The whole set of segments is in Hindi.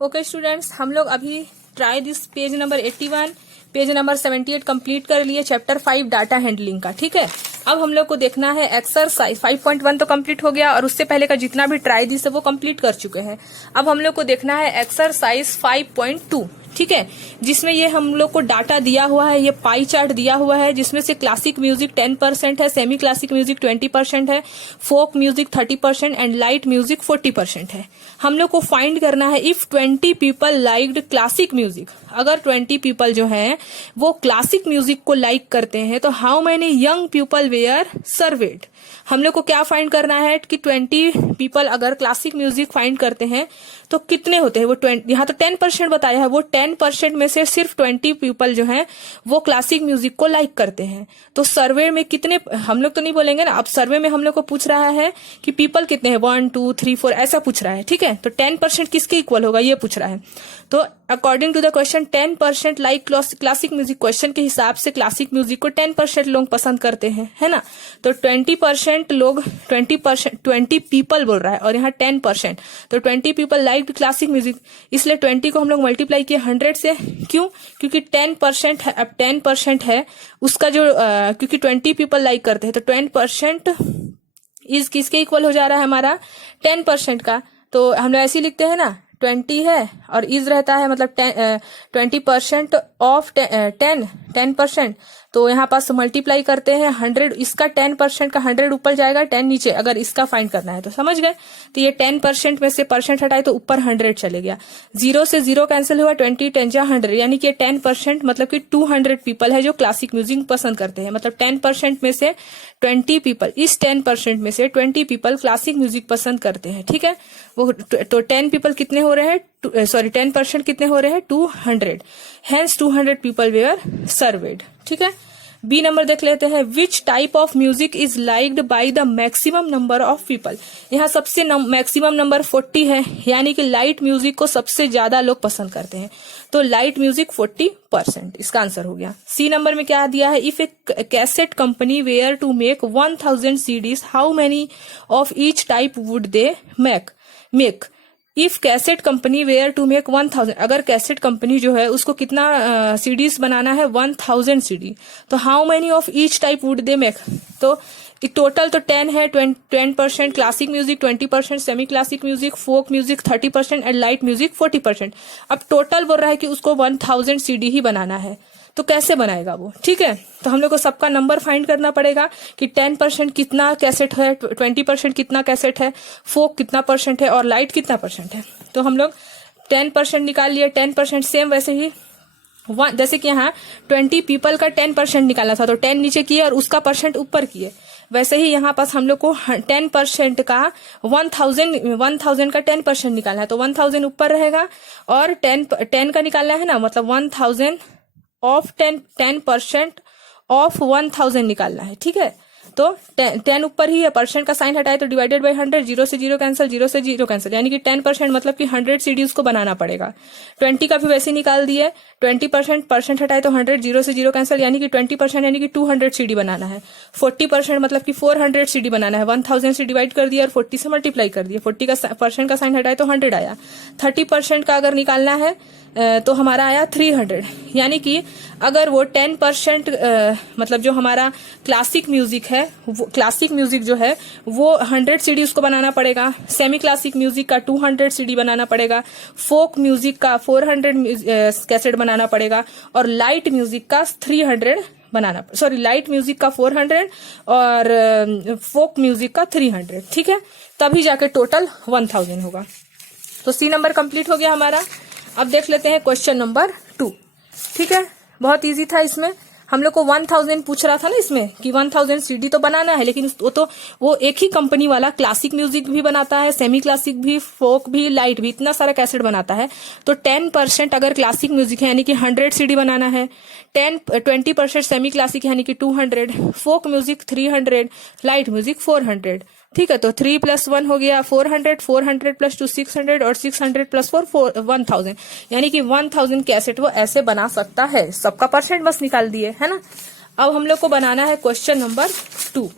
ओके स्टूडेंट्स, हम लोग अभी try this page number 81, page number 78 complete कर लिए चैप्टर 5 डाटा हैंडलिंग का। ठीक है, अब हम लोग को देखना है एक्सरसाइज 5.1 तो कंप्लीट हो गया और उससे पहले का जितना भी ट्राई दिस है वो कंप्लीट कर चुके हैं। अब हम लोग को देखना है एक्सरसाइज 5.2। ठीक है, जिसमें ये हम लोग को डाटा दिया हुआ है, ये पाई चार्ट दिया हुआ है, जिसमें से क्लासिक म्यूजिक 10% है, सेमी क्लासिक म्यूजिक 20% है, folk music 30% and light music 40% है। हम लोग को फाइंड करना है if 20 people liked classic music. अगर 20 पीपल जो हैं वो क्लासिक म्यूजिक को लाइक करते हैं तो how many young people were surveyed. हम लोग को क्या फाइंड करना है कि 20 पीपल अगर क्लासिक म्यूजिक फाइंड करते हैं तो कितने होते हैं। वो 20, यहाँ तो 10% बताया है, वो 10% में से सिर्फ 20 पीपल जो हैं वो क्लासिक म्यूजिक को लाइक करते हैं। तो सर्वे में कितने, हम लोग तो नहीं बोलेंगे ना, अब सर्वे में हम लोग को पूछ रहा है कि पीपल कितने हैं, 1 2 3 4 ऐसा पूछ रहा है। ठीक है, तो 10% किसके इक्वल होगा ये पूछ रहा है। तो according to the question 10% like classic music, question के हिसाब से क्लासिक म्यूजिक को 10% लोग पसंद करते हैं, है ना। तो 20% लोग 20 पीपल बोल रहा है और यहाँ 10%, तो 20 पीपल लाइक क्लासिक म्यूजिक, इसलिए 20 को हम लोग मल्टीप्लाई किए 100 से। क्यों? क्योंकि 10% है, अब 10% है उसका जो क्योंकि 20 पीपल लाइक करते हैं तो 10% इज किसके इक्वल हो जा रहा है हमारा 10% का। तो हम लोग ऐसे ही लिखते हैं ना, 20 है और इज रहता है मतलब 20% ऑफ 10%, तो यहाँ पास मल्टीप्लाई करते हैं 100, इसका 10% का 100 ऊपर जाएगा, 10 नीचे, अगर इसका फाइंड करना है तो समझ गए। तो ये 10% में से परसेंट हटाए तो ऊपर 100 चले गया, 0 से 0 कैंसिल हुआ, 20 10 जा 100, यानी कि 10% मतलब कि 200 पीपल है जो क्लासिक म्यूजिक पसंद करते हैं। मतलब 10% में से 20 पीपल, इस 10% में से 20 पीपल क्लासिक म्यूजिक पसंद करते हैं। ठीक है, वो तो 10 पीपल कितने हो रहे हैं, सॉरी 10% कितने हो रहे हैं 200, हेंस 200 पीपल वेयर सर्वेड। ठीक है, बी नंबर देख लेते हैं, which type of music is liked by the maximum number of people. यहाँ सबसे मैक्सिमम नंबर 40 है, यानी कि लाइट म्यूजिक को सबसे ज्यादा लोग पसंद करते हैं, तो लाइट म्यूजिक 40%, इसका आंसर हो गया। सी नंबर में क्या दिया है, if a cassette company were to make 1000 CDs, how many of each type would they make. If cassette company were to make 1000, अगर कैसेट कंपनी जो है उसको कितना सीडीज बनाना है 1000 CD, तो how many of each type would they make. तो टोटल तो 10 है, 10% classic music, 20% semi classic music, folk music 30% and light music 40%। अब टोटल बोल रहा है कि उसको 1000 CD ही बनाना है, तो कैसे बनाएगा वो। ठीक है, तो हम लोग को सबका नंबर फाइंड करना पड़ेगा कि 10% कितना कैसेट है, 20% कितना कैसेट है, फोक कितना परसेंट है और लाइट कितना परसेंट है। तो हम लोग 10% निकाल लिए, 10% सेम वैसे ही जैसे कि यहाँ 20 पीपल का 10% निकालना था तो 10 नीचे किए और उसका परसेंट ऊपर किए, वैसे ही यहाँ पास हम लोग को 10% का 1000 का 10% निकालना है, तो 1000 ऊपर रहेगा और 10 का निकालना है ना, मतलब 1000 ऑफ 10% ऑफ 1000 निकालना है। ठीक है, तो 10 ऊपर ही है, परसेंट का साइन हटाए तो डिवाइडेड बाय 100, 0 से 0 कैंसिल, 0 से 0 कैंसिल, यानी कि 10% मतलब कि 100 CD उसको बनाना पड़ेगा। 20 का भी वैसे निकाल दिए, 20% परसेंट हटाए तो 100, 0 से 0 कैंसिल, यानी कि 20% यानी कि 200 CD बनाना है। 40% मतलब कि 400 CD बनाना है, 1000 से डिवाइड कर दिया और 40 से मल्टीप्लाई कर दिया, 40 का परसेंट का साइन हटाए तो 100 आया। 30% का अगर निकालना है तो हमारा आया 300, यानी कि अगर वो 10% मतलब जो हमारा क्लासिक म्यूजिक है, वो क्लासिक म्यूजिक जो है वो 100 CD उसको बनाना पड़ेगा, सेमी क्लासिक म्यूजिक का 200 CD बनाना पड़ेगा, फोक म्यूजिक का 400 कैसेट बनाना पड़ेगा और लाइट म्यूजिक का 300 बनाना, सॉरी लाइट म्यूजिक का 400 और फोक म्यूजिक का 300। ठीक है, तभी जाके टोटल 1000 होगा। तो सी नंबर कंप्लीट हो गया हमारा। अब देख लेते हैं क्वेश्चन नंबर 2। ठीक है, बहुत इजी था, इसमें हम लोग को 1000 पूछ रहा था ना इसमें कि 1000 CD तो बनाना है, लेकिन वो एक ही कंपनी वाला क्लासिक म्यूजिक भी बनाता है, सेमी क्लासिक भी, फोक भी, लाइट भी, इतना सारा कैसेट बनाता है। तो 10% अगर क्लासिक म्यूजिक है यानी कि 100 CD बनाना है, 20% सेमी क्लासिक यानी कि 200, फोक म्यूजिक 300, लाइट म्यूजिक 400। ठीक है, तो 3 + 1 हो गया 400, 400 + 2 600 और 600 + 4 1000, यानी कि 1000 कैसेट वो ऐसे बना सकता है। सबका परसेंट बस निकाल दिए, है ना। अब हम लोग को बनाना है question number 2।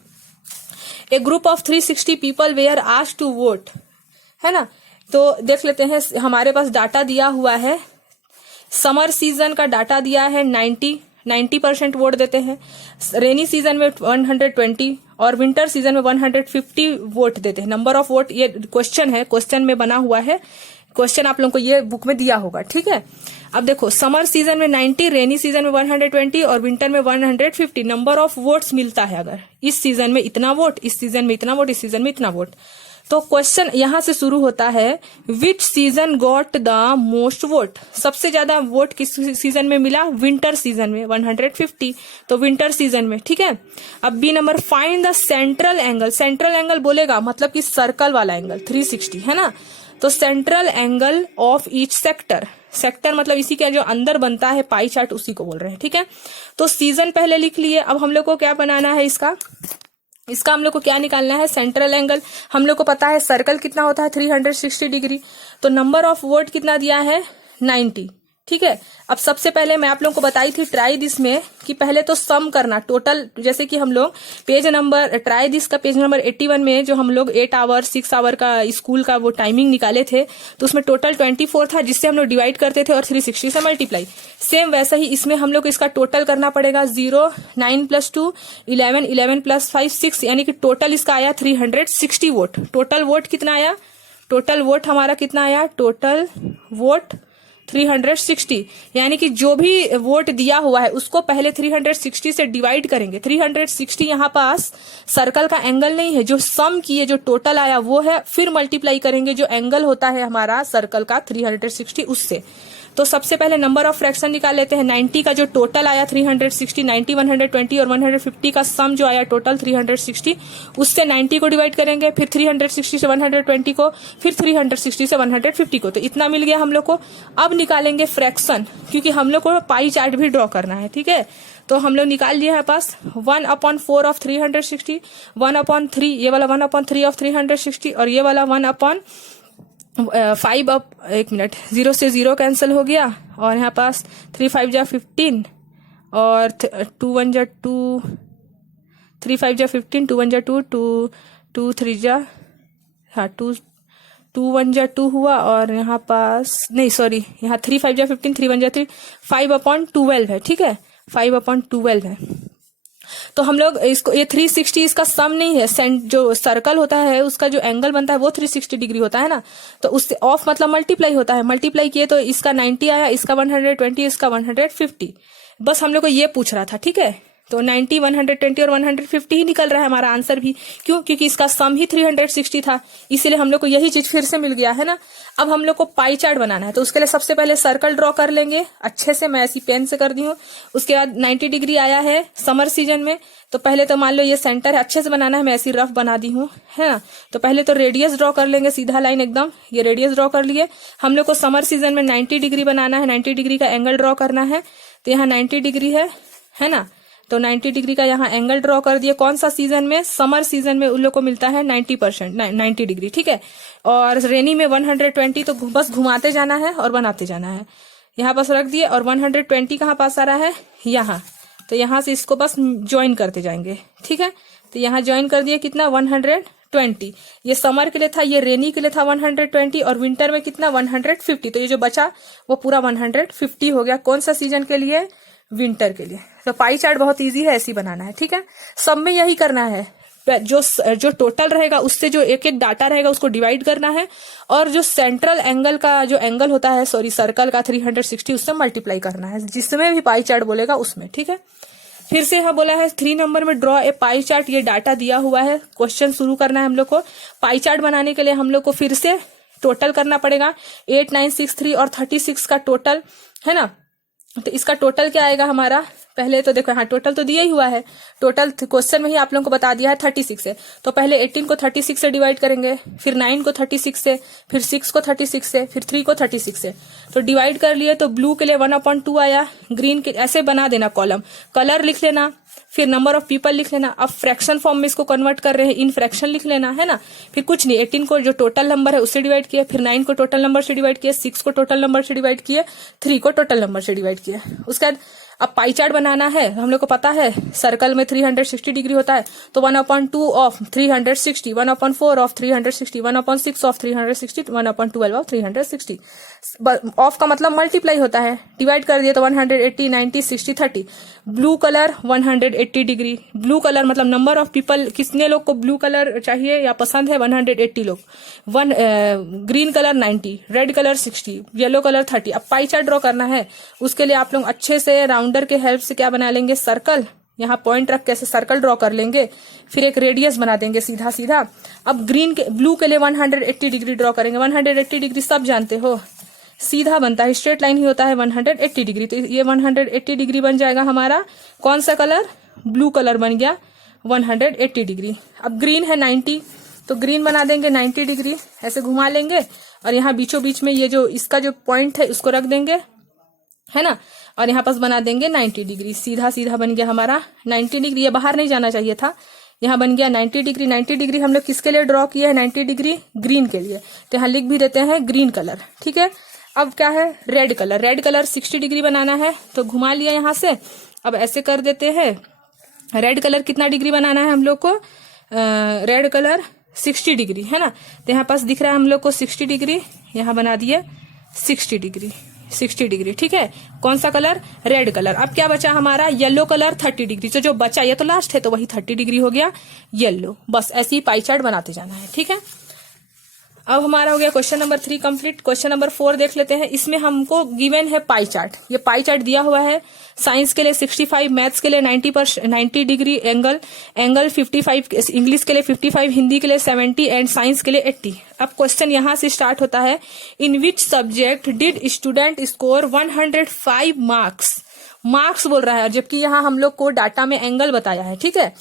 A group of 360 people were asked to vote, है ना। तो देख लेते हैं, हमारे पास डाटा दिया हुआ है, समर सीजन का डाटा दिया है 90% वोट देते हैं, रेनी सीजन में 120 और विंटर सीजन में 150 वोट देते हैं। नंबर ऑफ वोट ये क्वेश्चन है, क्वेश्चन में बना हुआ है, क्वेश्चन आप लोगों को ये बुक में दिया होगा, ठीक है। अब देखो, समर सीजन में 90, रेनी सीजन में 120 और विंटर में 150 नंबर ऑफ वोट्स मिलता है। अगर इस सीजन में इतना वोट, इस सीजन में इतना वोट, इस सीजन में इतना वोट, तो क्वेश्चन यहां से शुरू होता है, विच season got the most vote, सबसे ज्यादा वोट किस सीजन में मिला, विंटर सीजन में 150, तो विंटर सीजन में, ठीक है। अब B number, find the central angle, central angle बोलेगा मतलब कि सर्कल वाला एंगल 360 है ना, तो central angle of each sector, sector मतलब इसी के जो अंदर बनता है पाई चार्ट, उसी को बोल रहे हैं, ठीक है। तो सीजन पहले लिख लिए। अब हम लोग को क्या बनाना है, इसका हम लोग को क्या निकालना है, सेंट्रल एंगल। हम लोग को पता है सर्कल कितना होता है 360 डिग्री, तो नंबर ऑफ वोट कितना दिया है 90, ठीक है। अब सबसे पहले मैं आप लोगों को बताई थी ट्राई दिस में कि पहले तो सम करना टोटल, जैसे कि हम लोग पेज नंबर ट्राई दिस का पेज नंबर 81 में जो हम लोग 8 आवर 6 आवर का स्कूल का वो टाइमिंग निकाले थे, तो उसमें टोटल 24 था, जिससे हम लोग डिवाइड करते थे और 360 से मल्टीप्लाई। सेम वैसा ही इसमें हम लोग इसका टोटल करना पड़ेगा, 0 9 + 2 11 11 + 5 6, यानी कि टोटल इसका आया 360 वोट। टोटल वोट कितना आया, टोटल वोट हमारा कितना आया, टोटल वोट 360, यानी कि जो भी वोट दिया हुआ है उसको पहले 360 से डिवाइड करेंगे। 360 यहाँ पास सर्कल का एंगल नहीं है, जो सम किए जो टोटल आया वो है, फिर मल्टीप्लाई करेंगे जो एंगल होता है हमारा सर्कल का 360 उससे। तो सबसे पहले नंबर ऑफ फ्रैक्शन निकाल लेते हैं। 90 का जो टोटल आया 360, 90 120 और 150 का सम जो आया टोटल 360, उससे 90 को डिवाइड करेंगे, फिर 360 से 120 को, फिर 360 से 150 को, तो इतना मिल गया हम लोग को। अब निकालेंगे फ्रैक्शन, क्योंकि हम लोग को पाई चार्ट भी ड्रॉ करना है, ठीक है। तो हम लोग निकाल लिए हैं पास 1/4 ऑफ 360, 1/3, ये वाला 1/3 ऑफ 360 और ये वाला 1/5 एक मिनट, 0 से 0 कैंसिल हो गया और यहाँ पास 3 5 जा 15 और 2 1 जा 2, 3 5 जा 15, 2 1 जा 2, 2 3 जा, हाँ 2 1 जा 2 हुआ और यहाँ पास नहीं सॉरी, यहाँ 3 5 जा 15, 3 1 जा 3, 5/12 है, ठीक है, 5/12 है। तो हम लोग इसको, ये 360 इसका सम नहीं है, जो सर्कल होता है उसका जो एंगल बनता है वो 360 डिग्री होता है ना, तो उससे ऑफ मतलब मल्टीप्लाई होता है, मल्टीप्लाई किए तो इसका 90 आया, इसका 120, इसका 150, बस हम लोग को ये पूछ रहा था, ठीक है। तो 90 120 और 150 ही निकल रहा है हमारा आंसर भी, क्यों, क्योंकि इसका सम ही 360 था, इसीलिए हम लोग को यही चीज फिर से मिल गया है ना। अब हम लोग को पाई चार्ट बनाना है, तो उसके लिए सबसे पहले सर्कल ड्रॉ कर लेंगे अच्छे से, मैं ऐसी पेन से कर दी हूँ। उसके बाद 90 डिग्री आया है समर सीजन में, तो पहले तो मान लो ये सेंटर है, अच्छे से बनाना है, मैं ऐसी रफ बना दी हूँ, है ना। तो पहले तो रेडियस ड्रॉ कर लेंगे, सीधा लाइन एकदम, ये रेडियस ड्रॉ कर लिए। हम लोग को समर सीजन में 90 डिग्री बनाना है, 90 डिग्री का एंगल ड्रॉ करना है, तो यहाँ 90 डिग्री है ना, तो 90 डिग्री का यहाँ एंगल ड्रॉ कर दिए। कौन सा सीजन में, समर सीजन में उन लोग को मिलता है 90%, 90 डिग्री, ठीक है। और रेनी में 120, तो बस घुमाते जाना है और बनाते जाना है, यहाँ पास रख दिए। और 120 कहाँ पास आ रहा है, यहाँ, तो यहाँ से इसको बस ज्वाइन करते जाएंगे, ठीक है। तो यहाँ ज्वाइन कर दिए, कितना 120, ये समर के लिए था, ये रेनी के लिए था 120 और विंटर में कितना 150, तो ये जो बचा वो पूरा 150 हो गया। कौन सा सीजन के लिए, विंटर के लिए। तो पाई चार्ट बहुत इजी है, ऐसे ही बनाना है, ठीक है। सब में यही करना है, जो टोटल रहेगा उससे जो एक एक डाटा रहेगा उसको डिवाइड करना है, और जो सेंट्रल एंगल का जो एंगल होता है, सॉरी सर्कल का 360, उससे मल्टीप्लाई करना है, जिसमें भी पाई चार्ट बोलेगा उसमें, ठीक है। फिर से यहाँ बोला है 3 नंबर में ड्रॉ ए पाई चार्ट, ये डाटा दिया हुआ है, क्वेश्चन शुरू करना है हम लोग को। पाई चार्ट बनाने के लिए हम लोग को फिर से टोटल करना पड़ेगा, 8 9 6 3 और 36 का टोटल है ना। तो इसका टोटल क्या आएगा हमारा, पहले तो देखो हाँ टोटल तो दिया ही हुआ है, टोटल क्वेश्चन में ही आप लोगों को बता दिया है 36 है, तो पहले 18 को 36 से डिवाइड करेंगे, फिर 9 को 36 से, फिर 6 को 36 से, फिर 3 को 36 से, तो डिवाइड कर लिए। तो ब्लू के लिए 1/2 आया, ग्रीन के ऐसे बना देना कॉलम, कलर लिख लेना, फिर नंबर ऑफ पीपल लिख लेना। अब फ्रैक्शन फॉर्म में इसको कन्वर्ट कर रहे हैं, इन फ्रैक्शन लिख लेना है ना। फिर कुछ नहीं, 18 को जो टोटल नंबर है उससे डिवाइड किया, फिर 9 को टोटल नंबर से डिवाइड किया, 6 को टोटल नंबर से डिवाइड किए, 3 को टोटल नंबर से डिवाइड किया। उसके बाद अब पाई चार्ट बनाना है, हम लोग को पता है सर्कल में 360 डिग्री होता है, तो 1/2 of 360, 1/4 of 360, 1/6 of 360, 1/12 of 360। Of का मतलब मल्टीप्लाई होता है, डिवाइड कर दिया तो 180, 90, 60, 30। Blue colour 180 degree, blue colour मतलब नंबर ऑफ पीपल, कितने लोग को ब्लू कलर चाहिए या पसंद है, 180 लोग। Green colour 90, red colour 60, yellow colour 30। अब पाई चार्ट ड्रॉ करना है, उसके लिए आप लोग अच्छे से राउंडर के हेल्प से क्या बना लेंगे, सर्कल, यहाँ पॉइंट रख के ऐसे सर्कल ड्रॉ कर लेंगे, फिर एक रेडियस बना देंगे सीधा सीधा। अब ब्लू के लिए 180 डिग्री ड्रॉ करेंगे। 180 डिग्री सब जानते हो, सीधा बनता है, स्ट्रेट लाइन ही होता है 180 डिग्री। तो ये 180 डिग्री बन जाएगा हमारा कौन सा कलर, ब्लू कलर बन गया 180 डिग्री। अब ग्रीन है 90, तो ग्रीन बना देंगे 90 डिग्री, ऐसे घुमा लेंगे और यहाँ बीचों बीच में ये जो इसका जो पॉइंट है उसको रख देंगे, है ना, और यहाँ पास बना देंगे 90 डिग्री। सीधा सीधा बन गया हमारा 90 डिग्री, ये बाहर नहीं जाना चाहिए था, यहाँ बन गया 90 डिग्री। 90 डिग्री हम लोग किसके लिए ड्रॉ किया है, 90 डिग्री ग्रीन के लिए, तो यहाँ लिख भी देते हैं ग्रीन कलर, ठीक है। अब क्या है, red colour, red colour 60 degree बनाना है, तो घुमा लिया यहाँ से। अब ऐसे कर देते हैं, रेड कलर कितना डिग्री बनाना है हम लोग को, रेड कलर 60 डिग्री, है ना, तो यहाँ पास दिख रहा है हम लोग को 60 डिग्री, यहाँ बना दिए 60 डिग्री, 60 डिग्री, ठीक है। कौन सा कलर, रेड कलर। अब क्या बचा हमारा, येलो कलर 30 डिग्री, तो जो बचा ये तो लास्ट है, तो वही 30 डिग्री हो गया येलो। बस ऐसे ही पाई चार्ट बनाते जाना है, ठीक है। अब हमारा हो गया question number 3 complete. Question number 4 देख लेते हैं। इसमें हमको गिवन है पाई चार्ट, ये पाई चार्ट दिया हुआ है। साइंस के लिए 65, मैथ्स के लिए 90 डिग्री एंगल 55, इंग्लिश के लिए 55, हिंदी के लिए 70 एंड साइंस के लिए 80। अब क्वेश्चन यहाँ से स्टार्ट होता है, in which subject did student score 105 marks बोल रहा है, जबकि यहाँ हम लोग को डाटा में एंगल बताया है, ठीक है।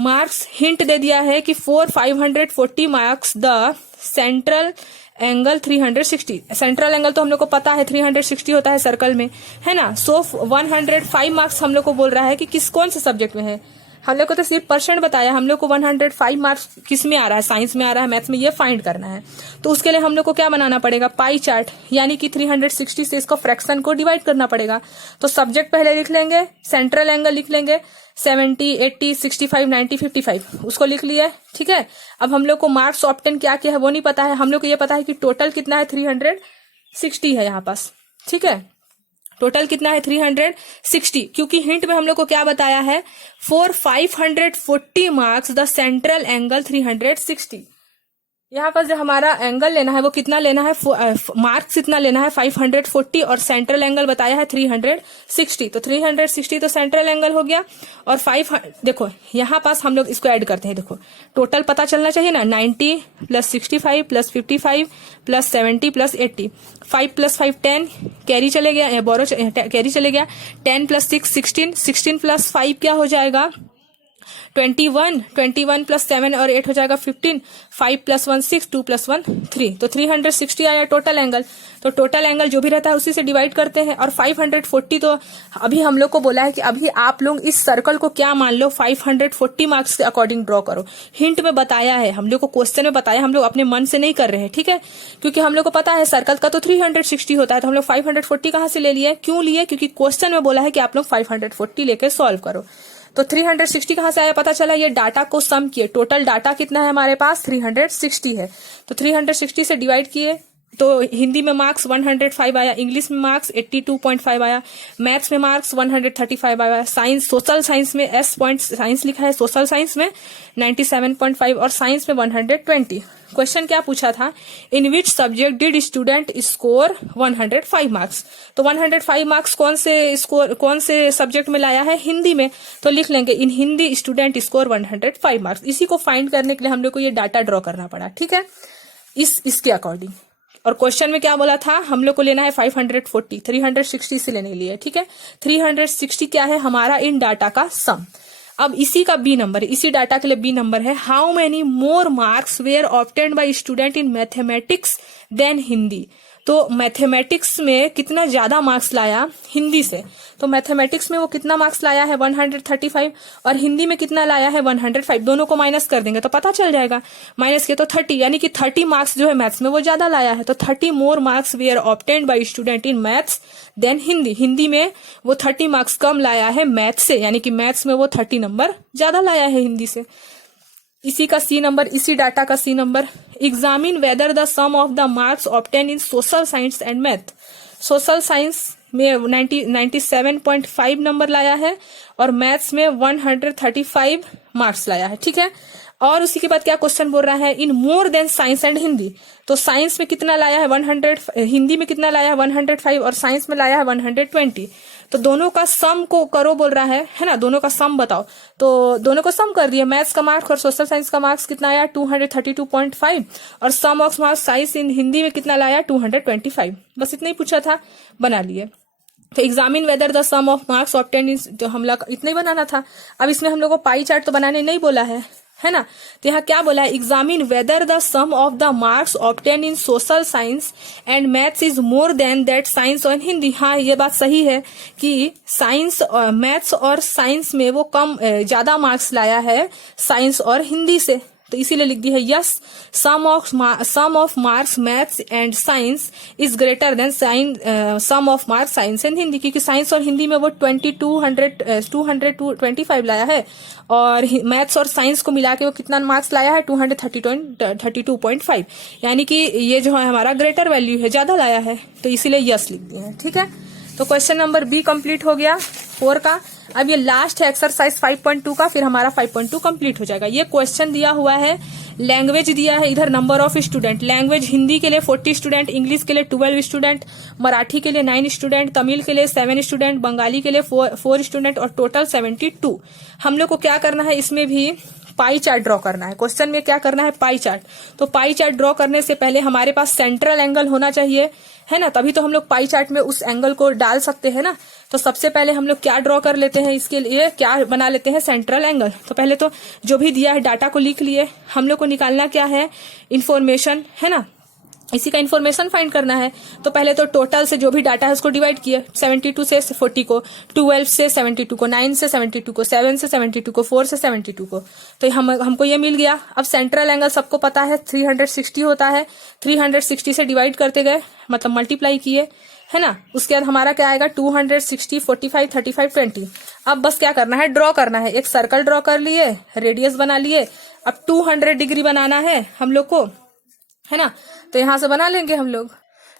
मार्क्स हिंट दे दिया है कि 540 marks the central angle 360। Central angle तो हम लोग को पता है 360 होता है सर्कल में, है ना। सो 105 मार्क्स हम लोग को बोल रहा है कि कौन से सब्जेक्ट में है। हम लोग को तो सिर्फ परसेंट बताया, हम लोग को 105 मार्क्स किस में आ रहा है, साइंस में आ रहा है, मैथ्स में, ये फाइंड करना है। तो उसके लिए हम लोग को क्या बनाना पड़ेगा, पाई चार्ट, यानी कि 360 से इसको फ्रैक्शन को डिवाइड करना पड़ेगा। तो सब्जेक्ट पहले लिख लेंगे, सेंट्रल एंगल लिख लेंगे 70, 80, 65, 90, 55, उसको लिख लिया, ठीक है। अब हम लोग को मार्क्स ऑप्टेन क्या क्या है वो नहीं पता है, हम लोग को ये पता है कि टोटल कितना है 360 है यहाँ पास, ठीक है। टोटल कितना है 360, क्योंकि हिंट में हम लोग को क्या बताया है, 540 मार्क्स द सेंट्रल एंगल 360। यहाँ पर जो हमारा एंगल लेना है वो कितना लेना है, मार्क्स कितना लेना है 540, और सेंट्रल एंगल बताया है 360। तो 360 तो सेंट्रल एंगल हो गया, और 5 देखो यहाँ पास हम लोग इसको ऐड करते हैं। देखो टोटल पता चलना चाहिए ना, 90 plus 65 plus 55 plus 70 plus 80, 5 plus 5 10, carry चले गया, बोरो कैरी चले गया, 10 प्लस 6 16, 16 प्लस 5 क्या हो जाएगा 21, 21 प्लस 7 और 8 हो जाएगा 15, 5 प्लस 1 6, 2 प्लस 1 3, तो 360 आया टोटल एंगल। तो टोटल एंगल जो भी रहता है उसी से डिवाइड करते हैं, और 540 तो अभी हम लोग को बोला है कि अभी आप लोग इस सर्कल को क्या मान लो, 540 मार्क्स के अकॉर्डिंग ड्रॉ करो। हिंट में बताया है, हम लोग को क्वेश्चन में बताया, हम लोग अपने मन से नहीं कर रहे हैं, ठीक है, क्योंकि हम लोग को पता है सर्कल का तो 360 होता है, तो हम लोग 540 कहाँ से ले लिए, क्यों लिए, क्योंकि क्वेश्चन में बोला है कि आप लोग 540 लेकर सॉल्व करो। तो 360 कहां से आया पता चला, ये डाटा को सम किए, टोटल डाटा कितना है हमारे पास 360 है, तो 360 से डिवाइड किए, तो हिंदी में मार्क्स 105 आया, इंग्लिश में मार्क्स 82.5 आया, मैथ्स में मार्क्स 135 आया, साइंस सोशल साइंस में S पॉइंट साइंस लिखा है, सोशल साइंस में 97.5 और साइंस में 120। क्वेश्चन क्या पूछा था, in which subject did student score 105 marks. तो 105 मार्क्स कौन से सब्जेक्ट में लाया है, हिंदी में, तो लिख लेंगे इन हिंदी स्टूडेंट स्कोर 105 मार्क्स। इसी को फाइंड करने के लिए हम लोग को ये डाटा ड्रॉ करना पड़ा, ठीक है, इसके अकॉर्डिंग। और क्वेश्चन में क्या बोला था, हम लोग को लेना है 540, 360 से लेने के लिए, ठीक है। 360 क्या है हमारा इन डाटा का सम। अब इसी का बी नंबर, इसी डाटा के लिए बी नंबर है, how many more marks were obtained by student in mathematics than Hindi. तो मैथमेटिक्स में कितना ज्यादा मार्क्स लाया हिंदी से, तो मैथमेटिक्स में वो कितना मार्क्स लाया है 135 और हिंदी में कितना लाया है 105। दोनों को माइनस कर देंगे तो पता चल जाएगा, माइनस किया तो 30, यानी कि 30 मार्क्स जो है मैथ्स में वो ज्यादा लाया है। तो 30 more marks we are obtained by student in maths than Hindi. Hindi में वो 30 मार्क्स कम लाया है मैथ्स से, यानी कि मैथ्स में वो 30 नंबर ज्यादा लाया है हिंदी से। इसी का सी नंबर, इसी डाटा का C number, examine whether the sum of the marks obtain in social science and math. Social science में 97.5 नंबर लाया है और मैथ्स में 135 मार्क्स लाया है, ठीक है। और उसी के बाद क्या क्वेश्चन बोल रहा है, in more than science and Hindi. तो साइंस में कितना लाया है 100, हिंदी में कितना लाया है 105 और साइंस में लाया है 120। तो दोनों का सम को करो बोल रहा है ना, दोनों का सम बताओ। तो दोनों को सम कर दिया, मैथ्स का मार्क्स और सोशल साइंस का मार्क्स कितना आया 232.5 और सम ऑफ मार्क्स साइंस इन हिंदी में कितना लाया 225। बस इतना ही पूछा था, बना लिए। तो examine whether the sum of marks obtain in, तो हम लोग इतना ही बनाना था। अब इसमें हम लोग को पाई चार्ट तो बनाने नहीं बोला है ना। तो यहाँ क्या बोला है, examine whether the sum of the marks obtain in social science and maths is more than that science और हिंदी। हाँ, ये बात सही है कि साइंस और मैथ्स और साइंस में वो कम ज्यादा मार्क्स लाया है साइंस और हिंदी से, तो इसीलिए लिख दी है yes, sum of marks maths and science is greater than sum of marks science and Hindi, क्योंकि साइंस और हिंदी में वो 225 लाया है और मैथ्स और साइंस को मिला के वो कितना मार्क्स लाया है 232.5, यानी कि ये जो है हमारा ग्रेटर वैल्यू है, ज्यादा लाया है, तो इसीलिए यस लिख दिए हैं, ठीक है। तो क्वेश्चन नंबर बी कंप्लीट हो गया 4 का। अब ये लास्ट है एक्सरसाइज 5.2 का, फिर हमारा 5.2 कंप्लीट हो जाएगा। ये क्वेश्चन दिया हुआ है, लैंग्वेज दिया है इधर, number of student, language Hindi के लिए 40 स्टूडेंट, इंग्लिश के लिए 12 स्टूडेंट, मराठी के लिए 9 स्टूडेंट, तमिल के लिए 7 स्टूडेंट, बंगाली के लिए 4 स्टूडेंट और टोटल 72। हम लोग को क्या करना है, इसमें भी पाई चार्ट ड्रॉ करना है। क्वेश्चन में क्या करना है, पाई चार्ट। तो पाई चार्ट ड्रॉ करने से पहले हमारे पास सेंट्रल एंगल होना चाहिए, है ना, तभी तो हम लोग पाई चार्ट में उस एंगल को डाल सकते हैं ना। तो सबसे पहले हम लोग क्या ड्रॉ कर लेते हैं, इसके लिए क्या बना लेते हैं, सेंट्रल एंगल। तो पहले तो जो भी दिया है डाटा को लिख लिए, हम लोग को निकालना क्या है, इंफॉर्मेशन, है ना, इसी का इन्फॉर्मेशन फाइंड करना है। तो पहले तो टोटल से जो भी डाटा है उसको डिवाइड किए, 72 से 40 को, 12 से 72 को, 9 से 72 को, 7 से 72 को, 4 से 72 को, तो हमको ये मिल गया। अब सेंट्रल एंगल सबको पता है 360 होता है, 360 से डिवाइड करते गए, मतलब मल्टीप्लाई किए, है ना। उसके बाद हमारा क्या आएगा 260, 45, 35, 20। अब बस क्या करना है, ड्रॉ करना है। एक सर्कल ड्रॉ कर लिए, रेडियस बना लिए। अब 200 डिग्री बनाना है हम लोग को, है ना, तो यहां से बना लेंगे हम लोग।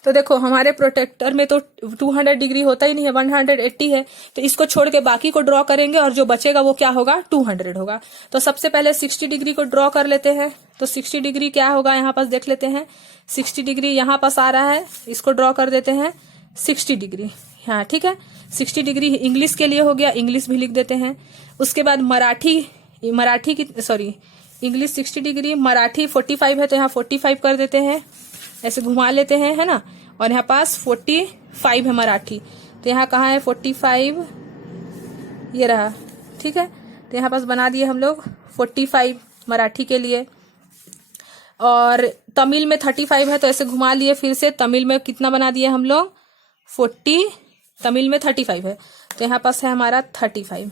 तो देखो हमारे प्रोटेक्टर में तो 200 डिग्री होता ही नहीं है, 180 है, तो इसको छोड़ के बाकी को ड्रॉ करेंगे और जो बचेगा वो क्या होगा 200 होगा। तो सबसे पहले 60 डिग्री को ड्रॉ कर लेते हैं। तो 60 डिग्री क्या होगा, यहाँ पास देख लेते हैं, 60 डिग्री यहाँ पास आ रहा है, इसको ड्रॉ कर देते हैं 60 डिग्री, हाँ ठीक है। 60 डिग्री इंग्लिश के लिए हो गया, इंग्लिश भी लिख देते हैं। उसके बाद मराठी की सॉरी इंग्लिश 60 डिग्री, मराठी 45 है तो यहाँ 45 कर देते हैं, ऐसे घुमा लेते हैं, है ना। और यहाँ पास 45 है मराठी, तो यहाँ कहाँ है 45, ये रहा, ठीक है। तो यहाँ पास बना दिए हम लोग 45 मराठी के लिए। और तमिल में 35 है तो ऐसे घुमा लिए, फिर से तमिल में कितना बना दिए हम लोग 40, तमिल में 35 है तो यहाँ पास है हमारा 35,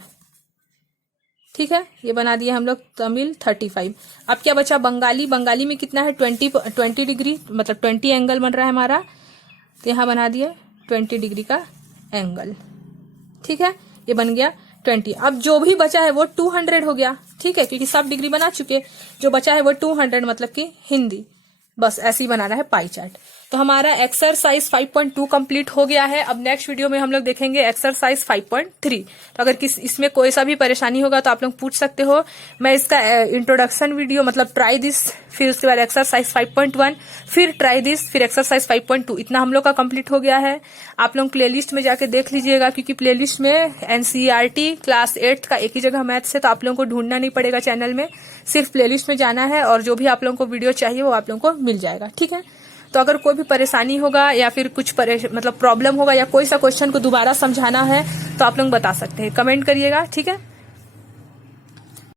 ठीक है। ये बना दिए हम लोग तमिल 35। अब क्या बचा बंगाली, बंगाली में कितना है 20 डिग्री, मतलब 20 एंगल बन रहा है हमारा, तो यहाँ बना दिए 20 डिग्री का एंगल, ठीक है। ये बन गया 20। अब जो भी बचा है वो 200 हो गया, ठीक है, क्योंकि सब डिग्री बना चुके, जो बचा है वो 200 मतलब कि हिंदी। बस ऐसे ही बनाना है पाई चार्ट। तो हमारा एक्सरसाइज 5.2 कंप्लीट हो गया है। अब नेक्स्ट वीडियो में हम लोग देखेंगे एक्सरसाइज 5.3। तो अगर इसमें कोई सा भी परेशानी होगा तो आप लोग पूछ सकते हो। मैं इसका इंट्रोडक्शन वीडियो मतलब ट्राई दिस, फिर उसके बाद एक्सरसाइज 5.1, फिर ट्राई दिस, फिर एक्सरसाइज 5.2, इतना हम लोग का कंप्लीट हो गया है। आप लोग प्लेलिस्ट में जाके देख लीजिएगा, क्योंकि प्लेलिस्ट में एनसीईआरटी क्लास 8 का एक ही जगह मैथ्स है, तो आप लोगों को ढूंढना नहीं पड़ेगा चैनल में, सिर्फ प्लेलिस्ट में जाना है और जो भी आप लोगों को वीडियो चाहिए वो आप लोगों को मिल जाएगा, ठीक है। तो अगर कोई भी परेशानी होगा या फिर कुछ मतलब प्रॉब्लम होगा या कोई सा क्वेश्चन को दोबारा समझाना है तो आप लोग बता सकते हैं, कमेंट करिएगा, ठीक है।